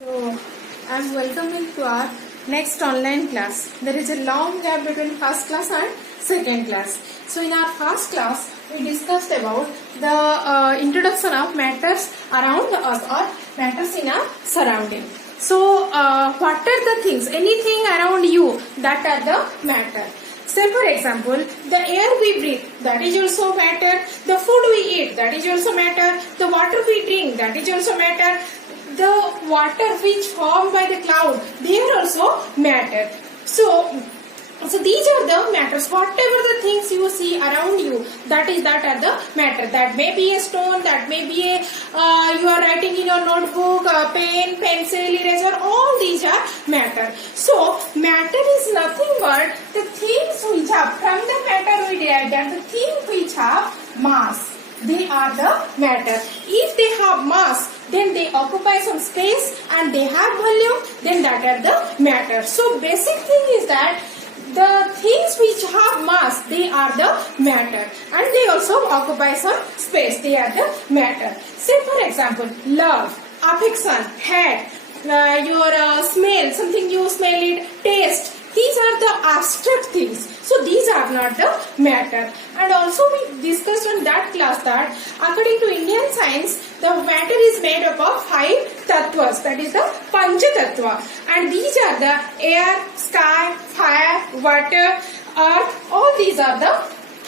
So, I am welcoming to our next online class. There is a long gap between first class and second class. So, in our first class, we discussed about the introduction of matters around us or matters in our surrounding. So, what are the things, anything around you that are the matter. Say for example, the air we breathe, that is also matter. The food we eat, that is also matter. The water we drink, that is also matter. The water which formed by the cloud, they are also matter. So these are the matters. Whatever the things you see around you, that are the matter. That may be a stone, that may be a you are writing in your notebook, pen, pencil, eraser. All these are matter. So matter is nothing but the things which have, from the matter we derive that the things which have mass. They are the matter. If they have mass, then they occupy some space and they have volume, then that are the matter. So basic thing is that the things which have mass, they are the matter, and they also occupy some space. They are the matter. Say for example, love, affection, hate, your smell, something you smell it, taste. These are the abstract things. So these are not the matter. And also we discussed in that class that according to Indian science, the matter is made up of 5 tattvas. That is the Pancha Tattva. And these are the air, sky, fire, water, earth. All these are the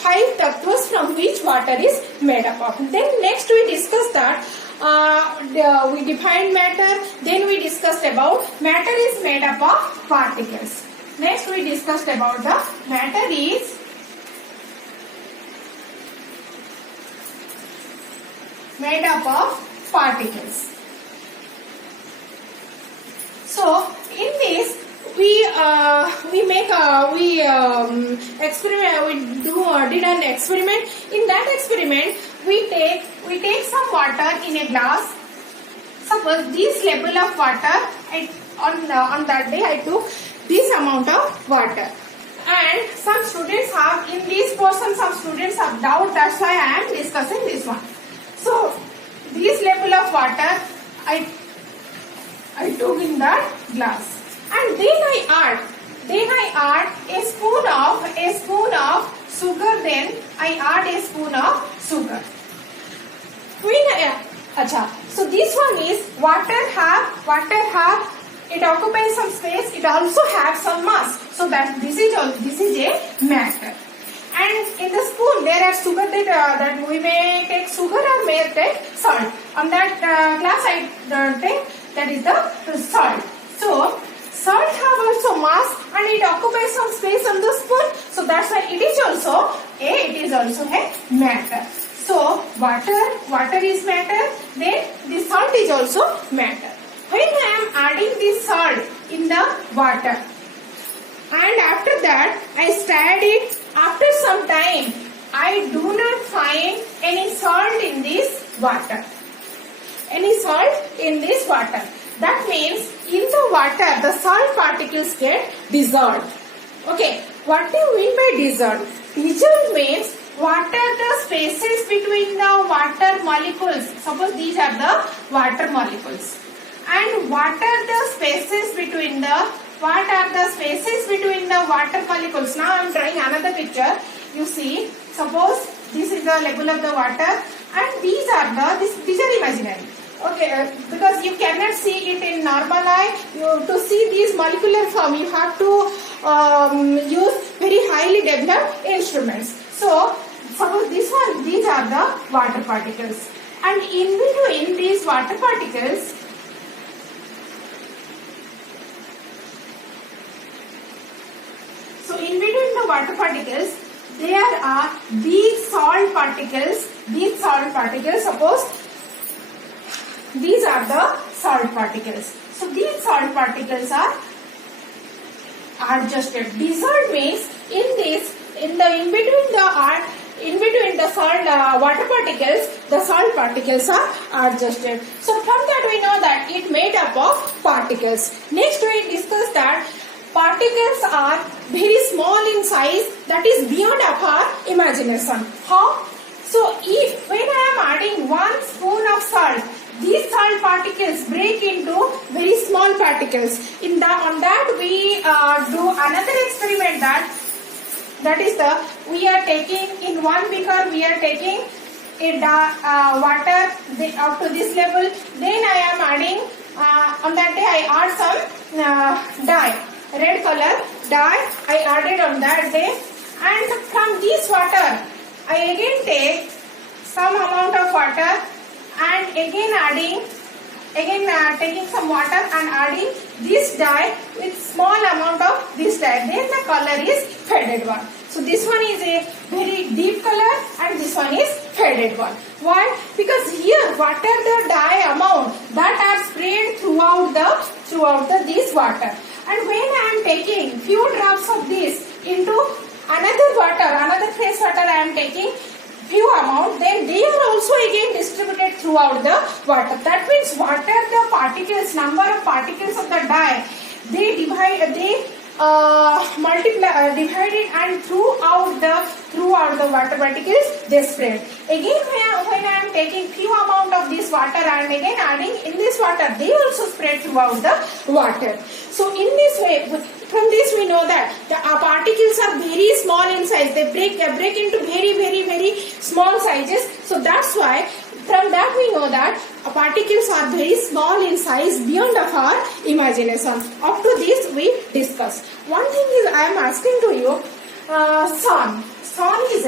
5 tattvas from which water is made up of. Then next we discussed that we defined matter. Then we discussed about matter is made up of particles. Next we discussed about the matter is made up of particles. So in this we did an experiment. In that experiment we take some water in a glass. Suppose this level of water, on that day I took this amount of water, and some students have, in this portion some students have doubt, that's why I am discussing this one. So this level of water I took in that glass, and then I add a spoon of sugar. Then I add a spoon of sugar. So this one is water have it occupies some space. It also has some mass. So that this is a matter. And in the spoon there are sugar that we may take sugar or may take salt. On that glass I take, that is the salt. So salt have also mass and it occupies some space on the spoon. So that's why it is also a matter. So water is matter. Then the salt is also matter. When I am adding this salt in the water, and after that I stirred it, after some time I do not find any salt in this water. That means in the water the salt particles get dissolved. Okay, what do you mean by dissolved? Dissolved means what are the spaces between the water molecules? Suppose these are the water molecules. And what are the spaces between the water molecules? Now I am drawing another picture. You see, suppose this is the level of the water, and these are imaginary. Okay, because you cannot see it in normal eye. To see these molecular form, you have to use very highly developed instruments. So suppose these are the water particles, and in between these water particles, there are these salt particles. Suppose these are the salt particles. So these salt particles are adjusted. Dissolved means in between the salt water particles, the salt particles are adjusted. So from that we know that it made up of particles. Next we discuss that particles are very small in size, that is beyond of our imagination. How? So if when I am adding 1 spoon of salt these salt particles break into very small particles. On that we do another experiment, that is we are taking in one beaker, we are taking water up to this level. Then I am adding on that day I add some dye, red color dye I added on that day, and from this water I again take some amount of water and again taking some water and adding this dye with small amount of this dye. Then the color is faded one. So this one is a very deep color and this one is faded one. Why? Because here whatever the dye amount that are sprayed throughout the this water, and when I am taking few drops of this into another water, another fresh water I am taking few amount, then they are also again distributed throughout the water. That means whatever the particles, number of particles of the dye, they divided and throughout the water particles they spread. Again when I am taking few amount of this water, I am again adding in this water, they also spread throughout the water. So in this way, from this we know that the particles are very small in size. They break into very small sizes. So that's why from that we know that particles are very small in size beyond of our imagination. Up to this we discussed. One thing is I am asking to you, sun. Sun is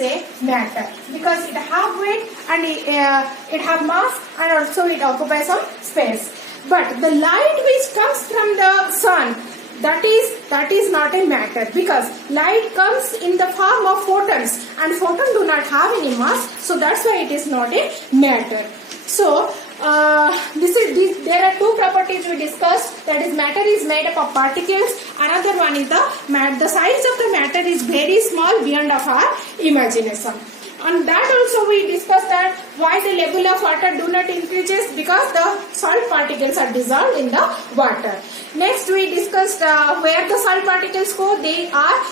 a matter because it have weight and it have mass and also it occupies some space. But the light which comes from the sun, that is not a matter, because light comes in the form of photons and photons do not have any mass, so that's why it is not a matter. So there are two properties we discussed, that is matter is made up of particles. Another one is the size of the matter is very small beyond of our imagination. On that also we discussed that why the level of water do not increases, because the salt particles are dissolved in the water. Next we discussed where the salt particles go. They are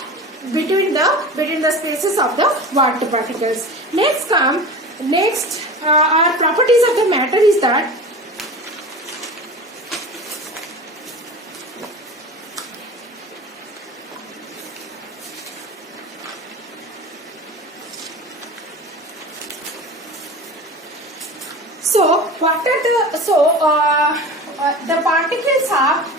between the spaces of the water particles. Next our properties of the matter is that the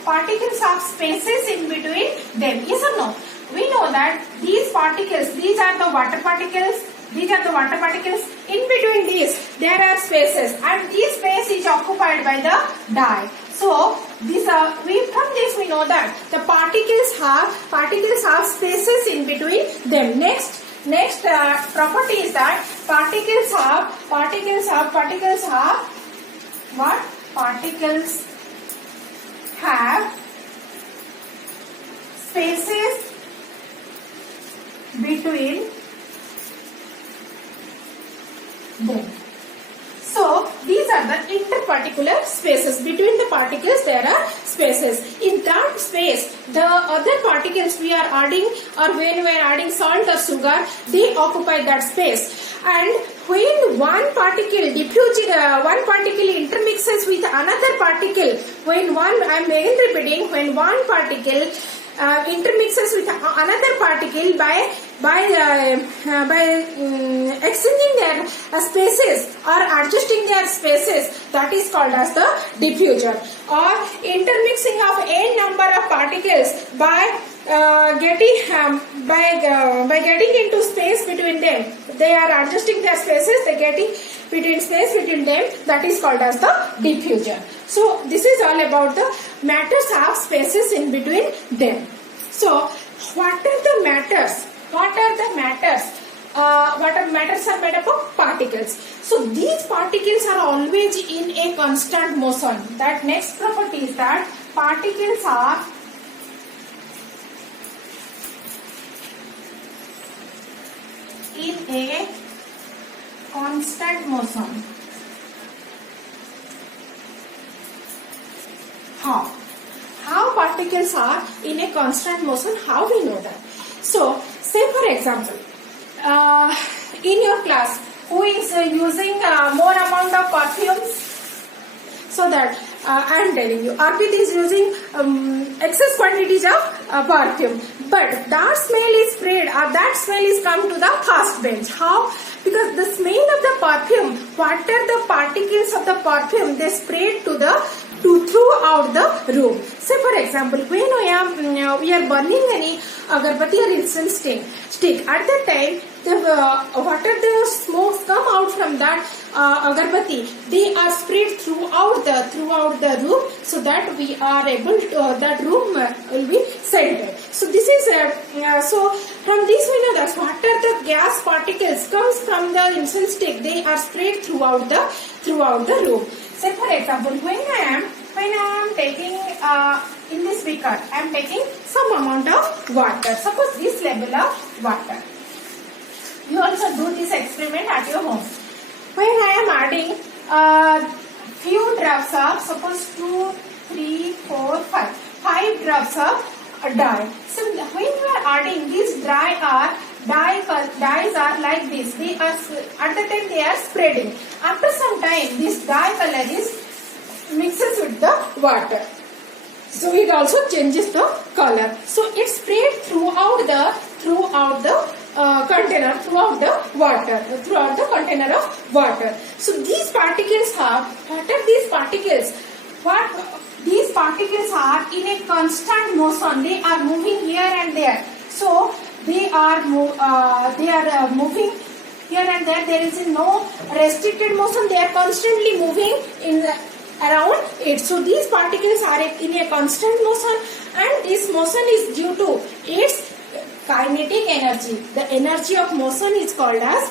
particles have spaces in between them. Yes or no? We know that these are the water particles. In between these there are spaces, and this space is occupied by the dye. So from this we know that the particles have spaces in between them. Next property is that particles have spaces between them. So these are the interparticular spaces. Between the particles there are spaces. In that space, the other particles we are adding, or when we are adding salt or sugar, they occupy that space. And when one particle intermixes with another particle, when one particle intermixes with another particle by exchanging their spaces or adjusting their spaces, that is called as the diffusion. Or intermixing of n number of particles by getting into space between them, they are adjusting their spaces, they getting space between them, that is called as the diffusion. So this is all about the matters have spaces in between them. So what are the matters? Matters are made up of particles. So these particles are always in a constant motion. That next property is that particles are in a constant motion. How particles are in a constant motion? How we know that? So, say for example, in your class, who is using more amount of perfumes? So that I am telling you, Arpit is using excess quantities of perfume, but that smell is spread, or that smell is come to the first bench. How? Because the smell of the perfume, whatever the particles of the perfume, they spread throughout the room. Say for example, when we are burning any agarbatti or incense stick, at that time, whatever the smokes come out from that agarbatti, they are spread throughout the room, so that we are able to that room will be scented. So this is so from this we know that whatever the gas particles comes from the incense stick, they are spread throughout the room. Say for example, when I am taking in this beaker, I am taking some amount of water. Suppose this level of water. You also do this experiment at your home. When I am adding few drops of, suppose 2, 3, 4, 5 drops of dye. So when you are adding these dyes are like this. They are at the time they are spreading. After some time, this dye color is mixes with the water. So it also changes the color. So it spread throughout the container, throughout the container of water. So these particles are, what are these particles? These particles are in a constant motion. They are moving here and there. So they are moving here and there. There is no restricted motion. They are constantly moving around it. So these particles are in a constant motion, and this motion is due to its kinetic energy. The energy of motion is called as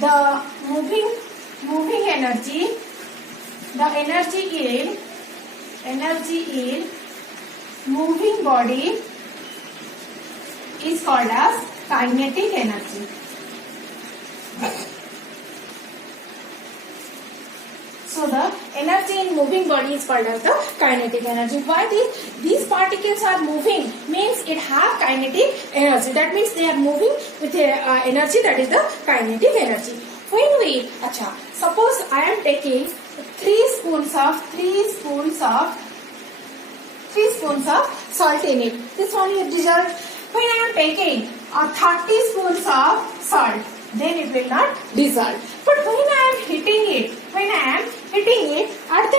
the moving energy. The energy in moving body is called as kinetic energy. So the energy in moving body is called as the kinetic energy. Why these particles are moving means it have kinetic energy. That means they are moving with energy, that is the kinetic energy. When we, suppose I am taking 3 spoons of salt in it. This one is dissolved. When I am taking 30 spoons of salt, then it will not dissolve. But when I am hitting it, at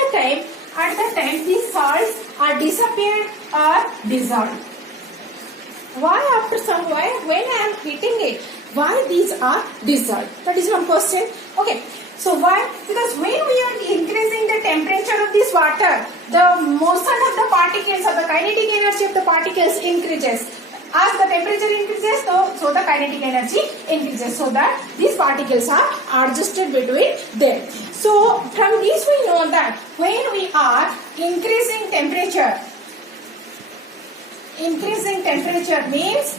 that time these salts are disappeared or dissolved. Why after some while, when I am hitting it, why these are dissolved? That is one question. Okay. So why? Because when we are increasing the temperature of this water, the motion of the particles or the kinetic energy of the particles increases. As the temperature increases, so the kinetic energy increases, so that these particles are adjusted between them. So from this we know that when we are increasing temperature means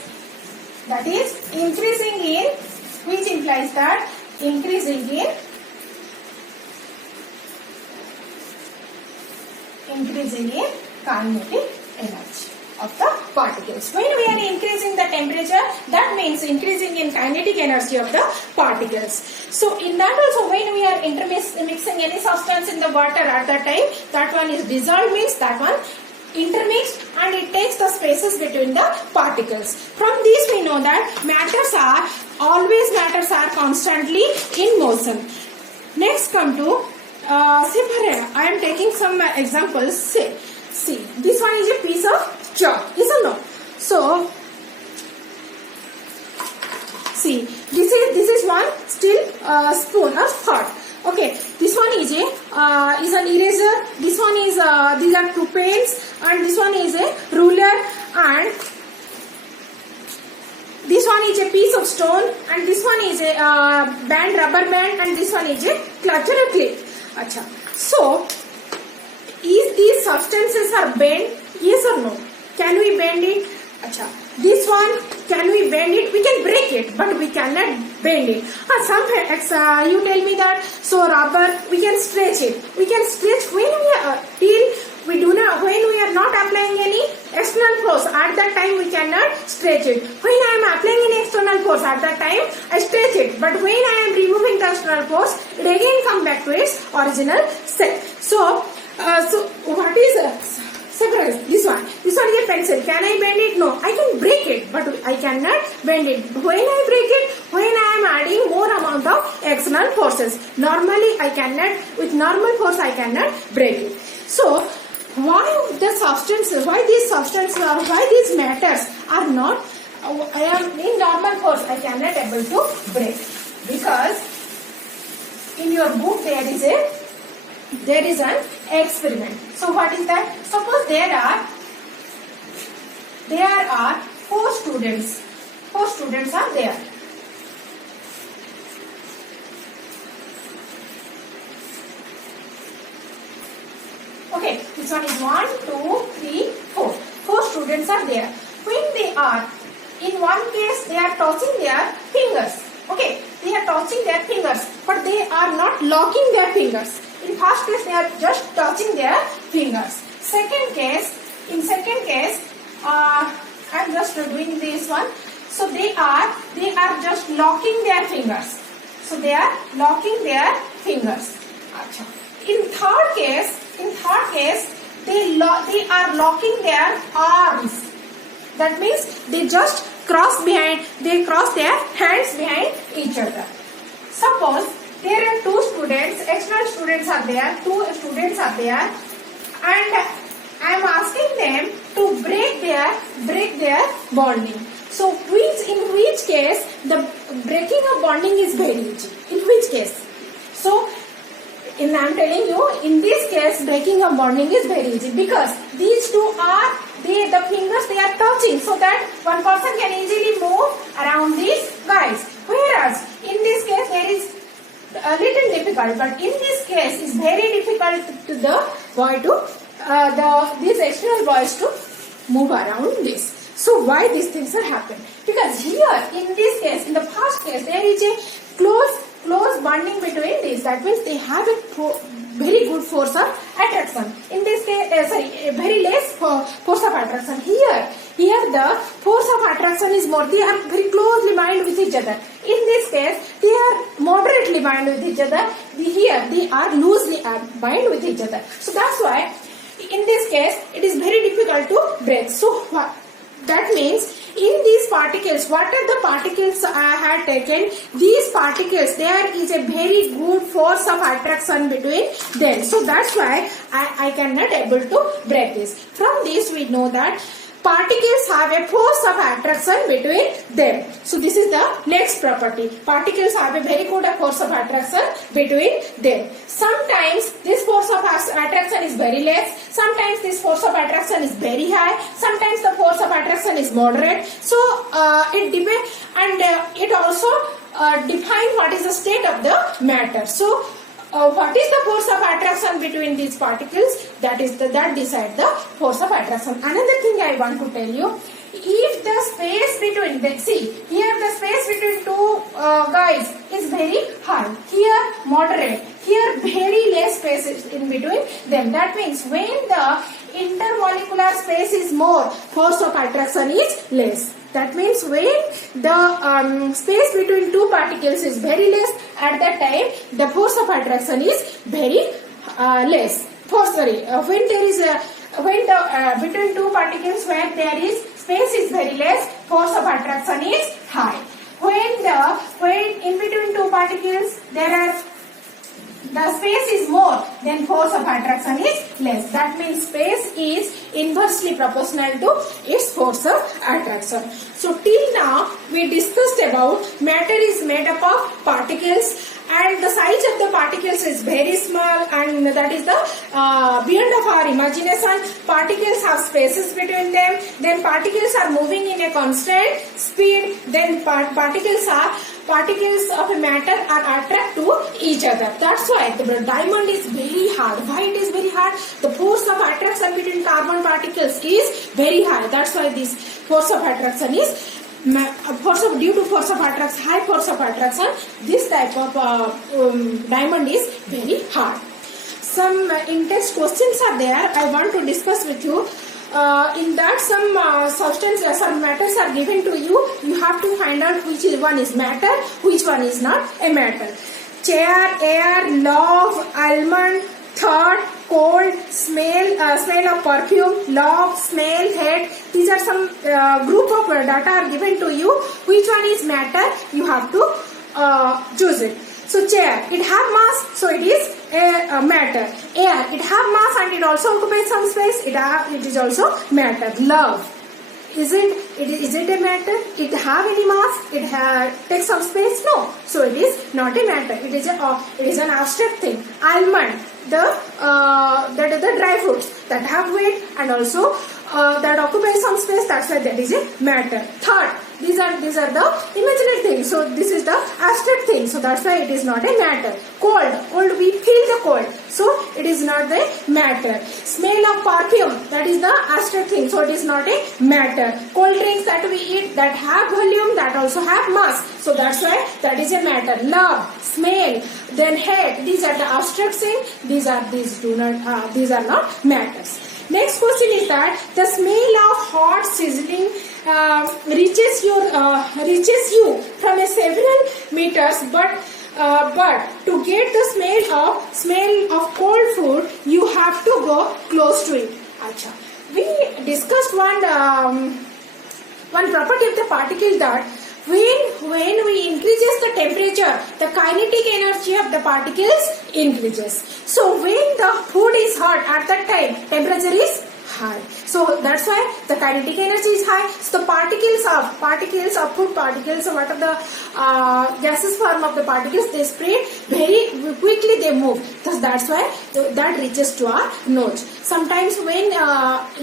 that is increasing in, which implies that increasing in kinetic energy of the particles. When we are increasing the temperature, that means increasing in kinetic energy of the particles. So in that also, when we are mixing any substance in the water, at that time that one is dissolved, means that one intermixed, and it takes the spaces between the particles. From this we know that matters are constantly in motion. Next come to I am taking some examples. See, this one is a piece of chalk, yes or no? So see, this is one still spoon of thought. Okay, this one is an eraser. This one is these are 2 pens, and this one is a ruler, and this one is a piece of stone, and this one is a rubber band, and this one is a clutch or a clip. So is these substances are bent? Yes or no? Can we bend it? This one, can we bend it? We can break it, but we cannot bend it. You tell me that, so rubber, we can stretch it. We can stretch when we are when we are not applying any external force. At that time we cannot stretch it. When I am applying an external force, at that time I stretch it. But when I am removing the external force, it again come back to its original set. So what is suppose this one is a pencil. Can I bend it? No, I can break it, but I cannot bend it. When I break it, when I am adding more amount of external forces, normally I cannot, with normal force I cannot break it. So why these substances or why these matters are not, I am in normal force I cannot able to break? Because in your book there is an experiment. So what is that? Suppose there are 4 students. 4 students are there. Okay, this one is 1, 2, 3, 4. 4 students are there. When they are, in one case they are touching their fingers. Okay, they are touching their fingers, but they are not locking their fingers. In first case, they are just touching their fingers. In second case, I am just doing this one. So they are just locking their fingers. So they are locking their fingers. In third case, they are locking their arms. That means they just cross their hands behind each other. Suppose there are 2 students, external students are there, 2 students are there, and I am asking them to break their bonding. So in which case the breaking of bonding is very easy? In which case? So I am telling you, in this case breaking of bonding is very easy, because these two are the fingers they are touching, so that one person can easily move around these guys. Whereas in this case there is a little difficult, but in this case it's very difficult to the boy to these external boys to move around this. So why these things are happening? Because here in this case, in the first case, there is a close bonding between these. That means they have a very good force of attraction. In this case, very less force of attraction. Here the force of attraction is more. They are very closely bound with each other. In this case, they are moderately bound with each other. Here they are loosely bound with each other. So that's why in this case it is very difficult to break. So that means in these particles, what are the particles I had taken? These particles, there is a very good force of attraction between them. So that's why I cannot able to break this. From this we know that particles have a force of attraction between them. So this is the next property. Particles have a very good force of attraction between them. Sometimes this force of attraction is very less. Sometimes this force of attraction is very high. Sometimes the force of attraction is moderate. So it depends, and it also defines what is the state of the matter. So what is the force of attraction between these particles? That decides the force of attraction. Another thing I want to tell you, if the space between them, see here the space between two guys is very high, here moderate, here very less space is in between them. That means when the intermolecular space is more, force of attraction is less. That means when the space between two particles is very less, at that time the force of attraction is very less. When there is between two particles where there is space is very less, force of attraction is high. When in between two particles the space is more, then force of attraction is less. That means space is inversely proportional to its force of attraction. So till now we discussed about matter is made up of particles, and the size of the particles is very small, and that is the beyond of our imagination. Particles have spaces between them, then particles are moving in a constant speed, then particles of a matter are attracted to each other. That's why the diamond is very hard. Why it is very hard? The force of attraction between carbon particles is very high. That's why this force of attraction is due to force of attraction, high force of attraction, this type of diamond is very hard. Some in-text questions are there. I want to discuss with you. in that some substances, some matters are given to you. You have to find out which one is matter, which one is not a matter. Chair, air, love, almond, thought, cold, smell of perfume, love, smell, head. These are some group of data are given to you. Which one is matter? You have to choose it. So chair, it have mass, so it is a matter. Air, it have mass and it also occupies some space. It is also matter. Love, is it a matter? It have any mass? It takes some space? No. So it is not a matter. It is an abstract thing. Almond, that is the dry fruits that have weight and also that occupies some space. That's why that is a matter. Thought, these are the imaginary things. So this is the abstract thing. So that's why it is not a matter. Cold, we feel the cold. So it is not the matter. Smell of perfume, that is the abstract thing. So it is not a matter. Cold drinks that we eat that have volume, that also have mass. So that's why that is a matter. Love, smell, then head. These are the abstract things. These are not matters. Next question is that the smell of hot sizzling reaches you from a several meters, but to get the smell of cold food, you have to go close to it. Acha. We discussed one property of the particle that when we increases the temperature, the kinetic energy of the particles increases. So when the food is hot, at that time temperature is high. So that's why the kinetic energy is high. So the particles of food particles, what are the gaseous form of the particles, they spread very quickly, they move. So that's why that reaches to our nose. Sometimes when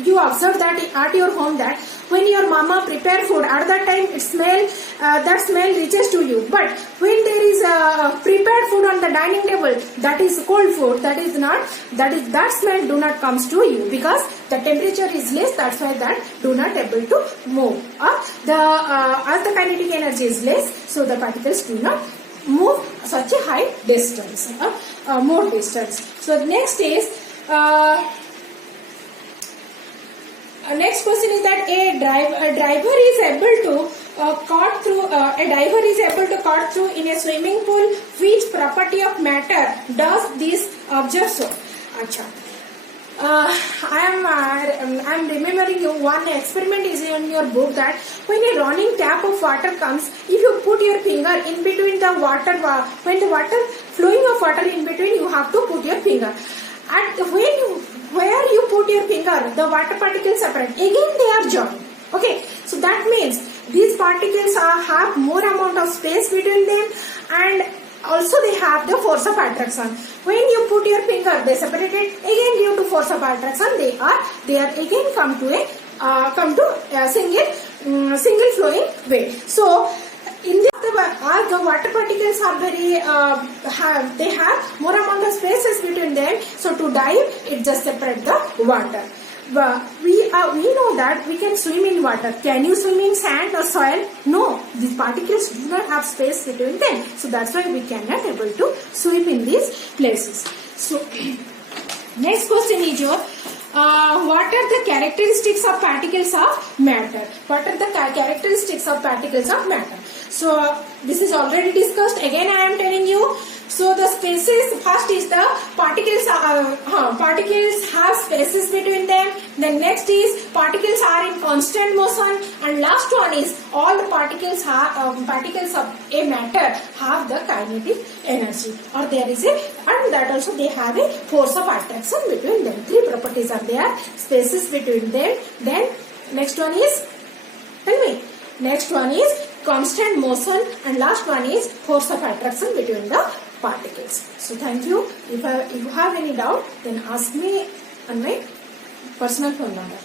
you observe that at your home, that when your mama prepare food, at that time that smell reaches to you. But when there is prepared food on the dining table, that is cold food, that smell do not comes to you because the temperature is less. That's why that do not able to move. As the kinetic energy is less, so the particles do not move such a high distance, more distance. So next is. Next question is that a diver is able to cut through in a swimming pool. Which property of matter does this observe so? Acha. I am remembering you one experiment is in your book that when a running tap of water comes, if you put your finger in between the water, when the water flowing of water in between, you have to put your finger. And where you put your finger, the water particles separate. Again they are joined. Okay, so that means these particles have more amount of space between them, and also they have the force of attraction. When you put your finger, they separated. Again due to force of attraction, they are again come to a single flowing way. So in this, the water particles are they have more amount of spaces between them. So to dive, it just separate the water. We know that we can swim in water. Can you swim in sand or soil? No, these particles do not have space between them. So that's why we cannot able to swim in these places. So next question is what are the characteristics of particles of matter? What are the characteristics of particles of matter? So this is already discussed. Again I am telling you. So the spaces, first is the particles have spaces between them. Then next is particles are in constant motion, and last one is all the particles of a matter have the kinetic energy, or there is and that also they have a force of attraction between them. Three properties are there: spaces between them. Then next one is, tell me. Next one is constant motion, and last one is force of attraction between the particles. So thank you. If you have any doubt, then ask me on my personal phone number.